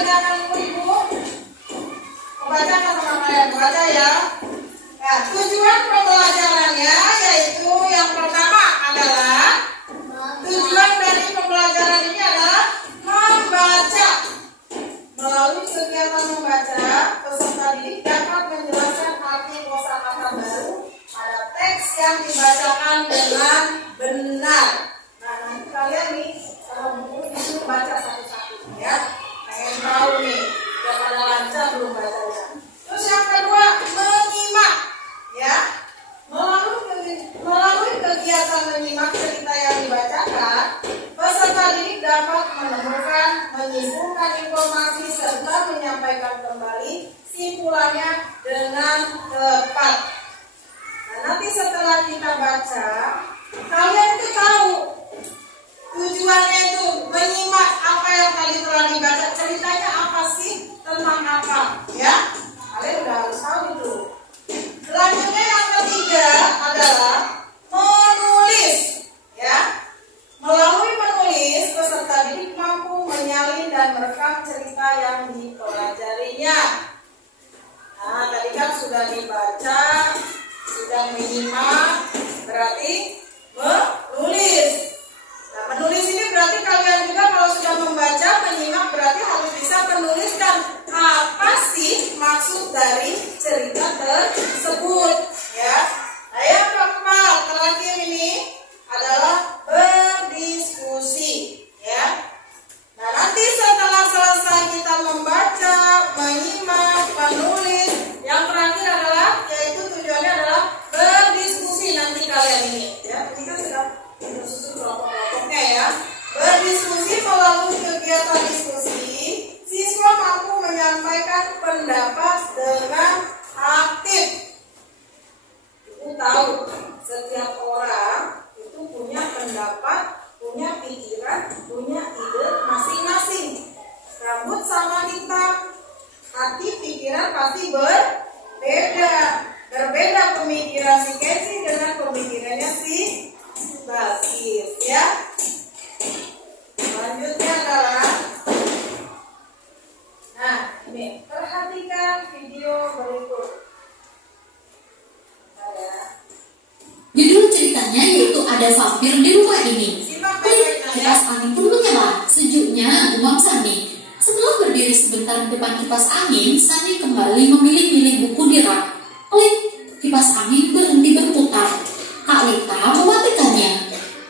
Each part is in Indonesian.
ini akan ibu membacakan sama kalian. Baca ya. Nah, tujuan pembelajarannya yaitu yang pertama adalah tujuan dari pembelajaran ini adalah membaca. Melalui kegiatan membaca, peserta didik dapat menjelaskan arti kosakata baru pada teks yang dibacakan dengan benar. Nah, nanti kalian nih sama buku disuruh baca satu-satu ya. Pengen tahu nih, udah pada lancar belum bacanya. Terus yang kedua, menyimak ya. Melalui kegiatan menyimak cerita yang dibacakan, peserta didik dapat menemukan, menyimpulkan informasi serta menyampaikan kembali simpulannya dengan tepat. Nah, nanti setelah kita baca, kalian itu tahu tujuannya itu menyimak apa yang tadi telah dibaca, ceritanya apa sih, tentang apa ya. Kalian udah harus tahu itu. Selanjutnya yang ketiga adalah menulis ya. Melalui menulis, peserta didik mampu menyalin dan merekam cerita yang dipelajarinya. Nah, tadi kan sudah dibaca, sudah menyimak, berarti menulis. Nah, menulis ini berarti kalian juga kalau sudah membaca, menyimak berarti harus bisa menuliskan apa sih maksud dari cerita tersebut ya. Nah, yang keempat terakhir ini adalah berdiskusi ya. Nah, nanti setelah selesai kita membaca, menyimak, menulis, yang terakhir adalah yaitu tujuannya adalah berdiskusi nanti kalian ini ya. Ini kan sudah disusun kelompok-kelompoknya ya. Berdiskusi melalui kegiatan diskusi, siswa mampu menyampaikan pendapat dengan aktif. Ibu tahu setiap orang itu punya pendapat, punya pikiran, punya ide masing-masing. Rambut sama hitam, hati pikiran pasti berbeda. Berbeda pemikiran si Kenzi dengan pemikirannya si Basis ya. Selanjutnya adalah, nah ini perhatikan video berikut. Judul ceritanya yaitu ada vampir di rumah ini. Kipas angin pun menyala. Sejuknya gumam Sani. Setelah berdiri sebentar di depan kipas angin, Sani kembali memilih-milih buku di rak. Klik, kipas angin berhenti berputar. Kak Lita mematikannya.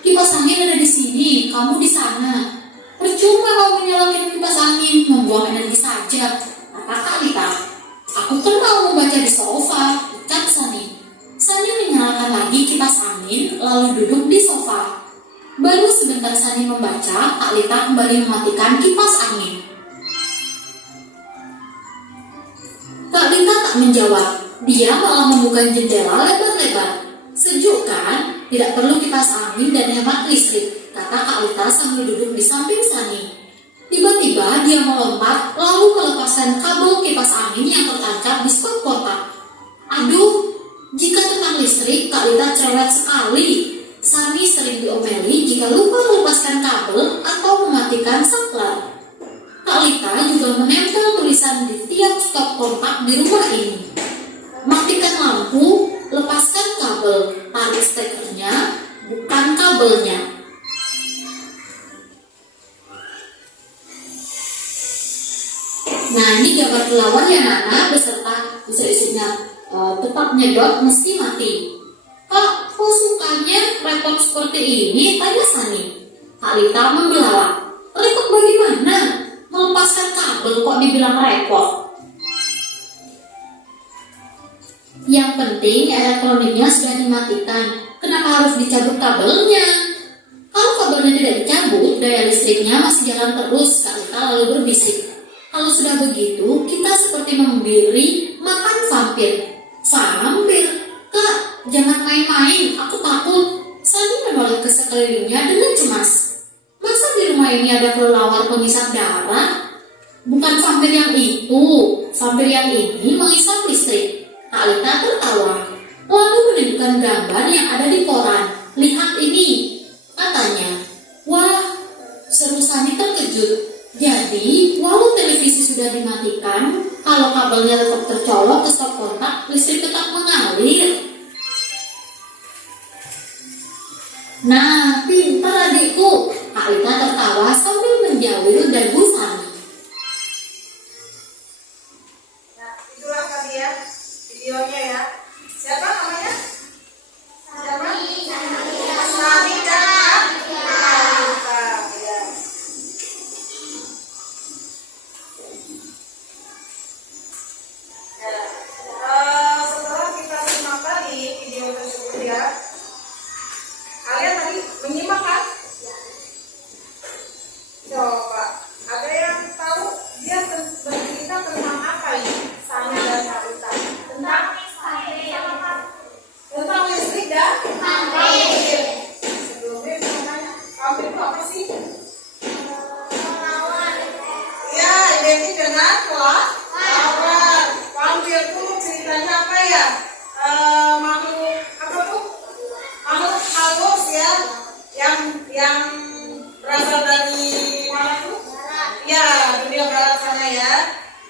Kipas angin ada di sini, kamu di sana. Percuma kamu menyalakan kipas angin, membuang energi saja, kata Kak Lita. Aku kan mau membaca di sofa, ucap Sani. Sani menyalakan lagi kipas angin, lalu duduk di sofa. Baru sebentar Sani membaca, Kak Lita kembali mematikan kipas angin. Kak Lita tak menjawab, dia malah membuka jendela lebar-lebar. Sejuk kan? Tidak perlu kipas angin dan hemat listrik, kata Kak Lita sambil duduk di samping Sani. Tiba-tiba dia melompat, lalu melepaskan kabel kipas angin yang tertancap di spot kotak. Aduh! Jika tentang listrik, Kak Lita cerewet sekali. Sani sering diomeli jika lupa melepaskan kabel atau mematikan saklar. Kak Lita juga menempel tulisan di tiap stop kontak di rumah ini. Matikan lampu, lepaskan kabel, tarik stekernya, bukan kabelnya. Nah, ini gambar kelawar ya Nana beserta usia-usianya. Tetap nyedot mesti mati. Kak, kok sukanya repot seperti ini? Tanya Sani. Kak Lita membelalak. Repot bagaimana? Melepaskan kabel kok dibilang repot? Yang penting elektroniknya sudah dimatikan. Kenapa harus dicabut kabelnya? Kalau kabelnya tidak dicabut, daya listriknya masih jalan terus. Kak Lita lalu berbisik. Kalau sudah begitu, kita seperti memberi makan vampir. Vampir? Kak, jangan main-main, aku takut. Sani menoleh ke sekelilingnya dengan cemas. Masa di rumah ini ada kelelawar penghisap darah? Bukan vampir yang itu. Vampir yang ini menghisap listrik. Kak Lita tertawa, lalu menunjukkan gambar yang ada di koran. Lihat ini, katanya. Wah, seru Sani terkejut. Jadi, walau televisi Kalau kabelnya tetap tercolok ke stop kontak, listrik tetap mengalir. Nah, pintar adikku. Kak Lita tertawa sambil menjawil dagu Sani. Nah, itulah tadi ya videonya ya. Siapa namanya? Siapa? Sani dan Alita. Ya. Setelah kita simak tadi video tersebut ya, kalian tadi menyimak kan? Coba, ada yang tahu dia bercerita tentang apa ini? Sani dan Alita. Tentang listrik dan pampir. Sebelumnya kita tanya, pampir itu apa sih? Ya, identik dengan kelelawar. Pampir itu ceritanya apa ya? Makhluk apa tuh? Makhluk halus ya, yang berasal dari mana tuh? Ya, dunia barat sana ya.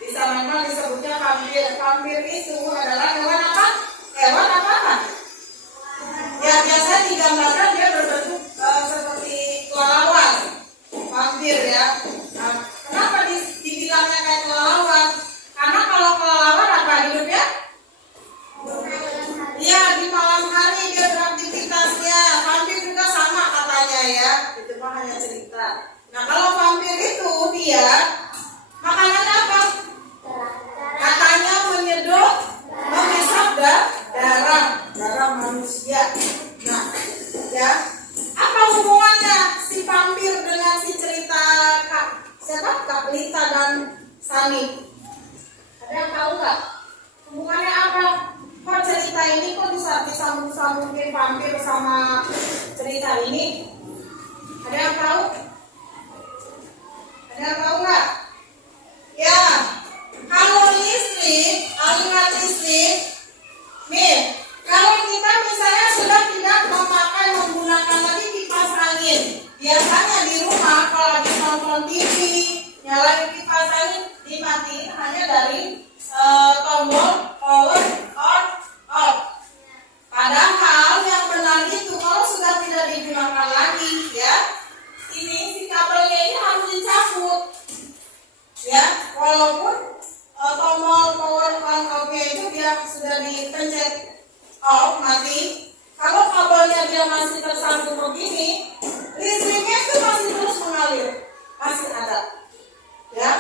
Di sana memang disebutnya pampir. Pampir itu adalah hewan apa? Hewan apa? Ya, biasanya digambarkan dia berbentuk seperti kelelawar. Pampir ya. Nah, kenapa dibilangnya kayak kelelawar? Karena kalau kelelawar apa hidupnya? Iya, di malam hari dia beraktivitasnya. Vampir juga sama katanya ya. Itu mah hanya cerita. Nah, kalau vampir itu dia makanannya apa? Katanya menyedot, menghisap darah manusia. Nah, ya. Apa hubungannya si vampir dengan si cerita Kak Lita dan Sani? Ada yang tahu nggak? Hubungannya apa? Kok cerita ini kok bisa disambung-sambungin vampir sama cerita ini? Ada yang tahu? Ada yang tahu nggak? Ya, kalau listrik, aliran listrik, nih, kalau kita misalnya sudah tidak menggunakan lagi kipas angin, biasanya di rumah kalau lagi nonton TV, nyalain kipas angin, dimatiin hanya dari tombol power on off. Padahal yang benar itu kalau sudah tidak digunakan lagi ya, ini si kabelnya ini harus dicabut ya, walaupun tombol power on off-nya itu dia sudah dipencet off mati. Kalau kabelnya dia masih tersambung begini, listriknya itu masih terus mengalir, masih ada ya,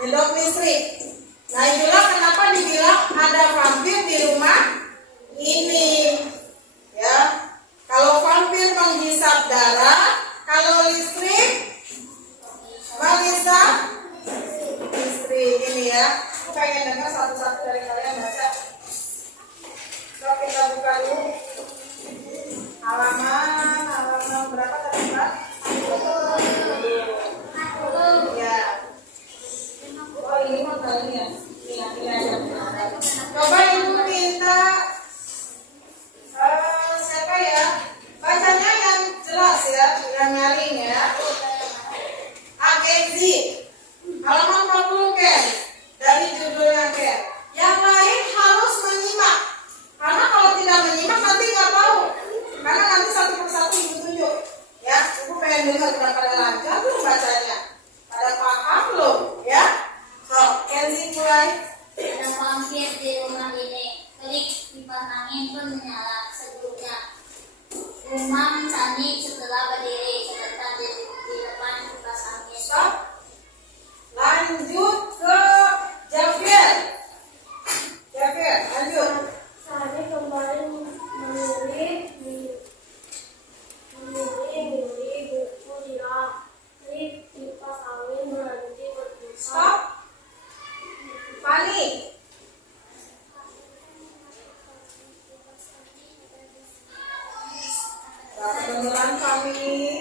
nyedot listrik. Nah, itulah kenapa dibilang ada vampir di rumah ini ya. Kalau vampir menghisap darah, kalau listrik menghisap listrik ini ya. Aku pengen dengar satu-satu dari kalian baca. Coba kita buka dulu halaman berapa tadi Pak? Ya. Oh, ini mah kali ya. Ini aja. Coba ibu minta siapa ya? Bacanya yang jelas ya, yang nyaring ya. Agensi halaman 40 Ken. Dari judulnya Ken. Yang lain harus menyimak. Karena kalau tidak menyimak nanti nggak tahu. Karena nanti satu persatu ibu tunjuk. Ya, ibu pengen dengar pada lancar belum bacanya. Pada paham belum? Ya. So, Kenzi mulai. Ada vampir di rumah ini. Klik kipas angin pun menyala. Sebelumnya Umam Sani setelah berdiri sebentar di depan kipas angin. Stop. Lanjut ke Javier. Javier, lanjut. Sani kembali memilih buku dia. Klik kipas angin berhenti berputar. Stop. Fani. Kedengeran kami.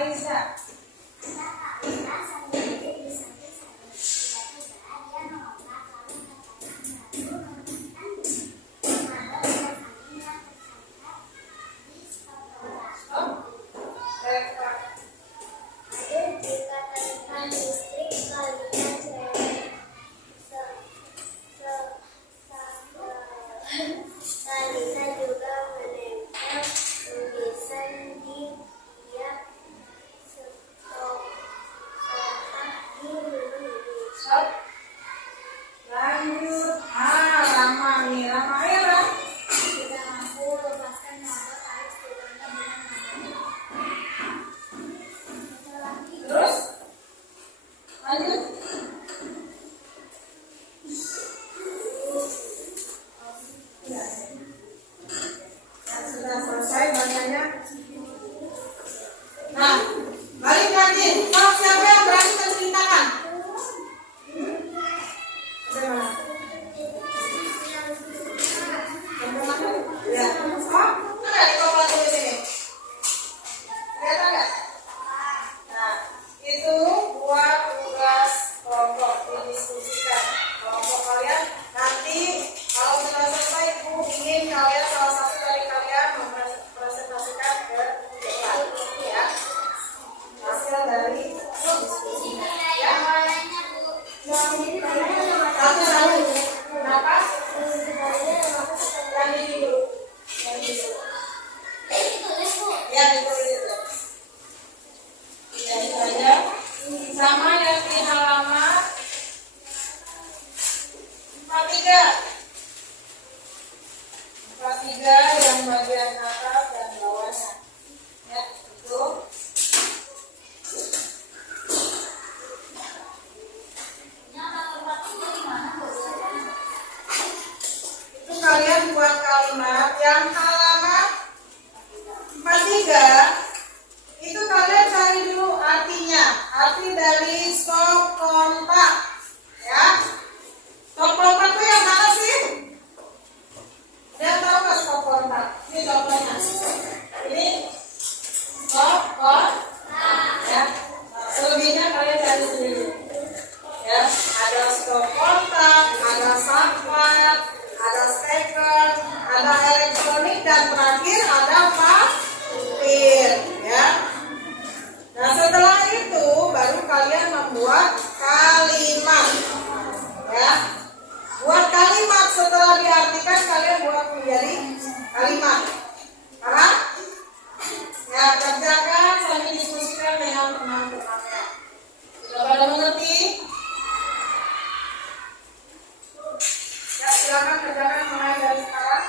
Aisyah. Kata Kak Lita sambil duduk di samping saya. Tiba-tiba dia mengangkat lalu katanya lalu menemukan kemana dengan angin yang tercangkap di sepatunya. Reva. Ada dikatakan listrik kalian cewek. Kalina juga menempel tulisan di tiap stop di rumah. Stop. Lanjut. Rama nih. Rama ayo Ram. Tidak mampu lepaskan maba tarik tulangnya dengan maba. Terus. Lanjut. Sudah selesai bacanya. Nah, balik lagi. Sok, siapa yang berani menceritakan? Ada mana? Ada mana? Ya. Oh, ada di papan tulis ini. Lihat ada? Nah, itu buat tugas kelompok didiskusikan. Kelompok kalian nanti kalau sudah selesai, Ibu ingin kalian salah satu dari kalian mempresentasikan ke depan, ya. Hasil dari diskusi. Ya. Satu. Kenapa? Yang ini dulu. Yang ini dulu. Ya, ditulis itu. Ya, itu aja. Sama yang di halaman 43. 43 yang bagian atas dan bawahnya. Ya, itu. Itu kalian buat kalimat yang halaman 43. Itu kalian cari dulu artinya. Arti dari stop kontak. Ya. Stop kontak itu yang mana sih? Dia tahu nggak stop kontak? Ini contohnya. Ini stop kontak. Ya. Selebihnya kalian cari sendiri. Ya, ada stop kontak, ada saklar, ada steker, ada elektronik, dan terakhir ada pasir. Ya. Nah, setelah itu baru kalian membuat kalimat. Ya. Buat kalimat setelah diartikan kalian buat menjadi kalimat. Paham? Ya, kerjakan sambil diskusikan dengan teman-temannya. Sudah pada mengerti? Ya, silakan kerjakan mulai dari sekarang.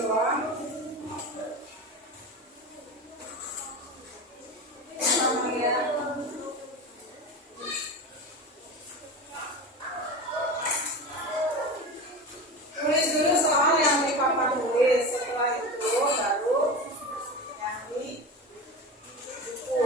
doang. Sama ya. Tulis dulu soal yang di papan tulis. Setelah itu baru yang di buku.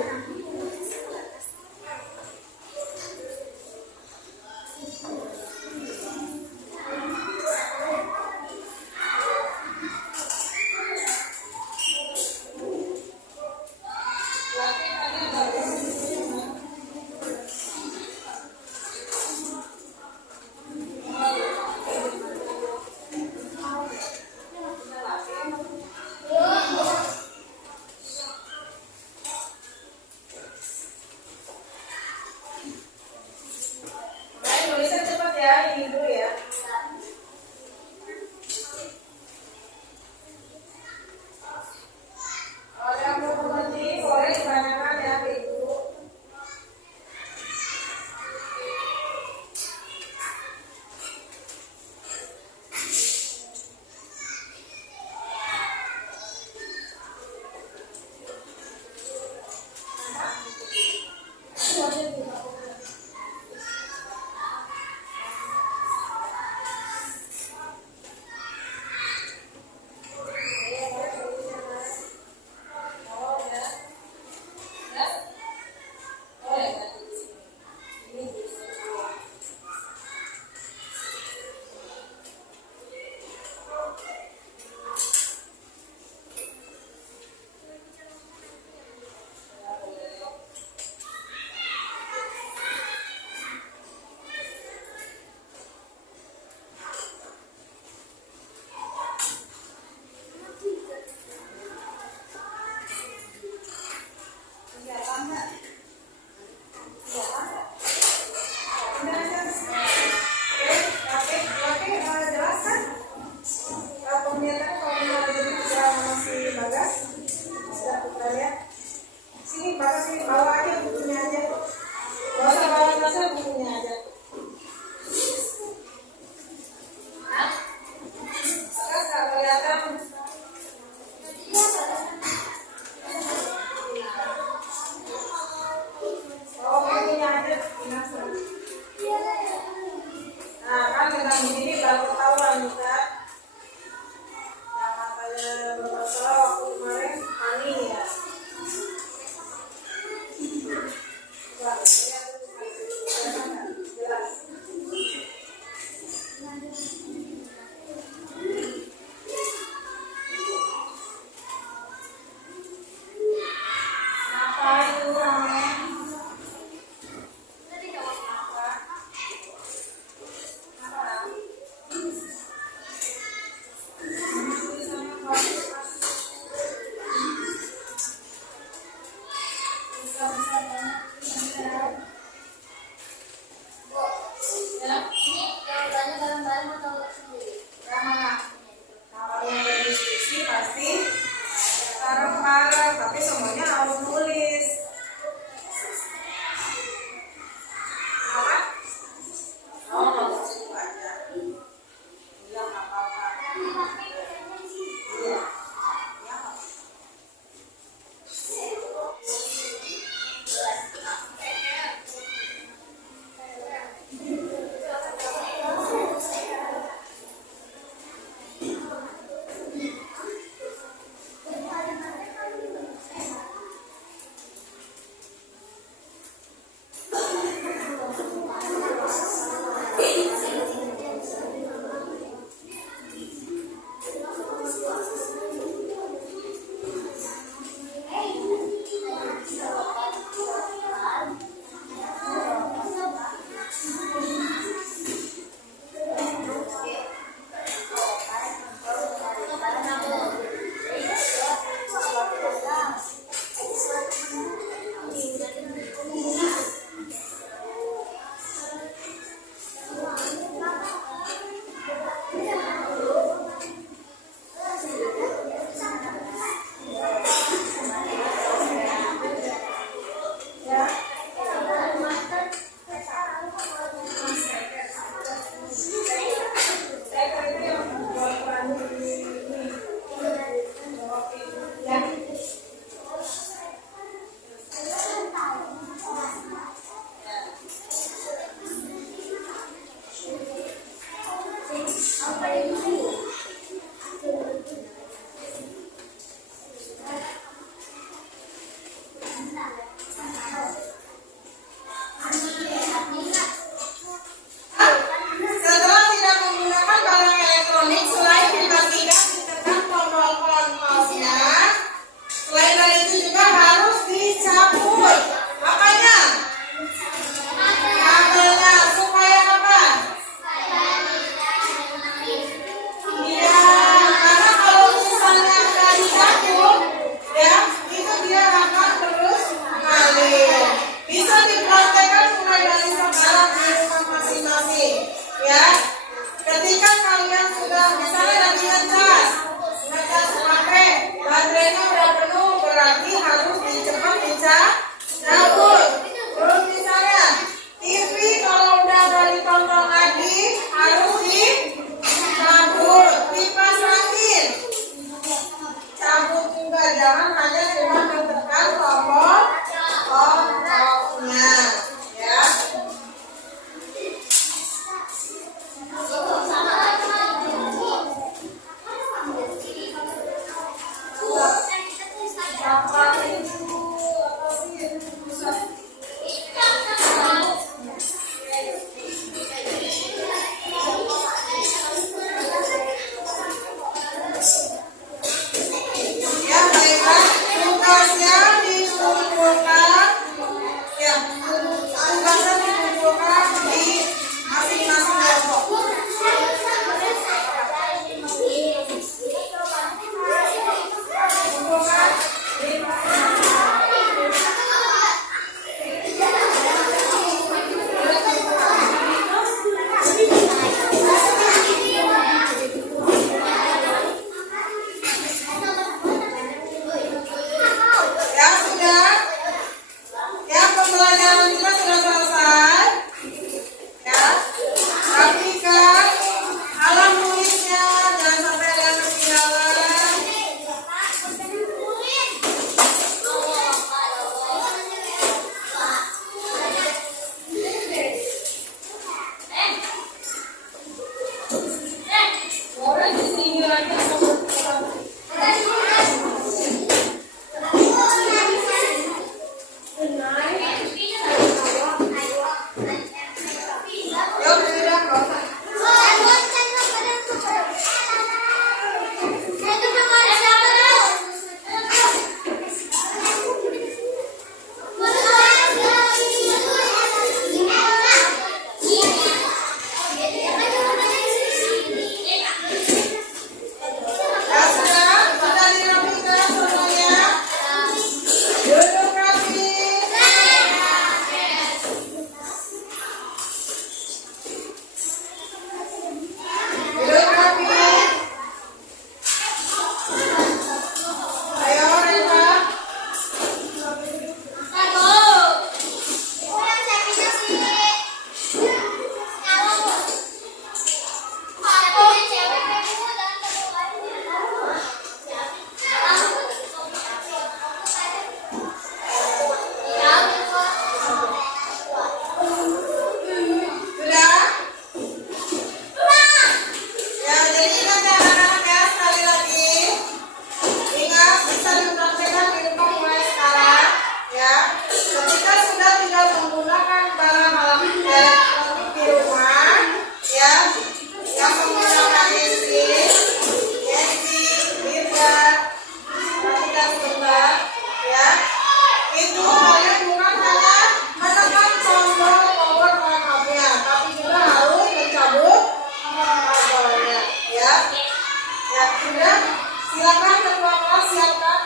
Silakan ketua kelas siapkan.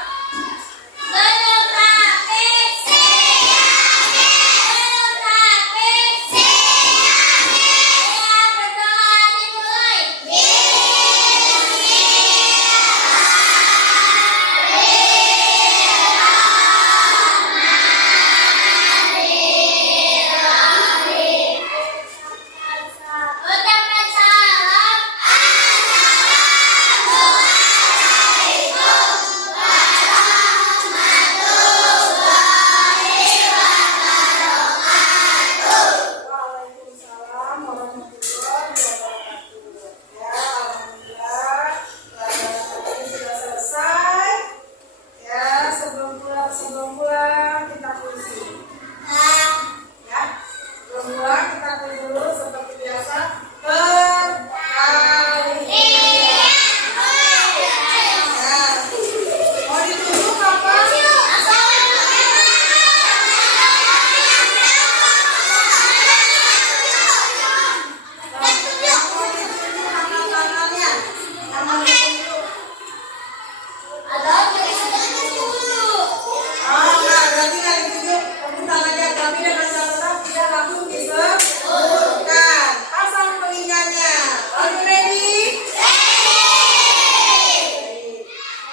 Belum rapi. Belum rapi. Ya, berdoa dimulai. Ucapkan salam. Waalaikumsalam warahmatullahi wabarakatuh. Ya, alhamdulillah pelajaran ini sudah selesai. Ya, sebelum pulang kita kursi. Ya, sebelum pulang kita kursi dulu seperti biasa. Berkali. Ya, mau ditunjuk apa? Tangan-tangannya. Tangan ditunjuk. Ada dulu. Oh, enggak, berarti nggak ditunjuk. Tepuk tangannya kami dengan catatan tidak langsung disebutkan. Pasang telinganya. Are you ready? Baik.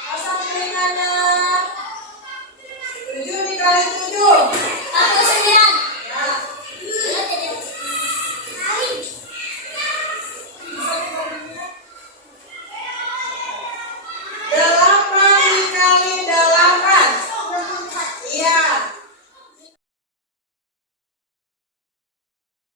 Pasang telinganya. 7 dikali 7. 49. Ya. Delapan dikali 8. Iya.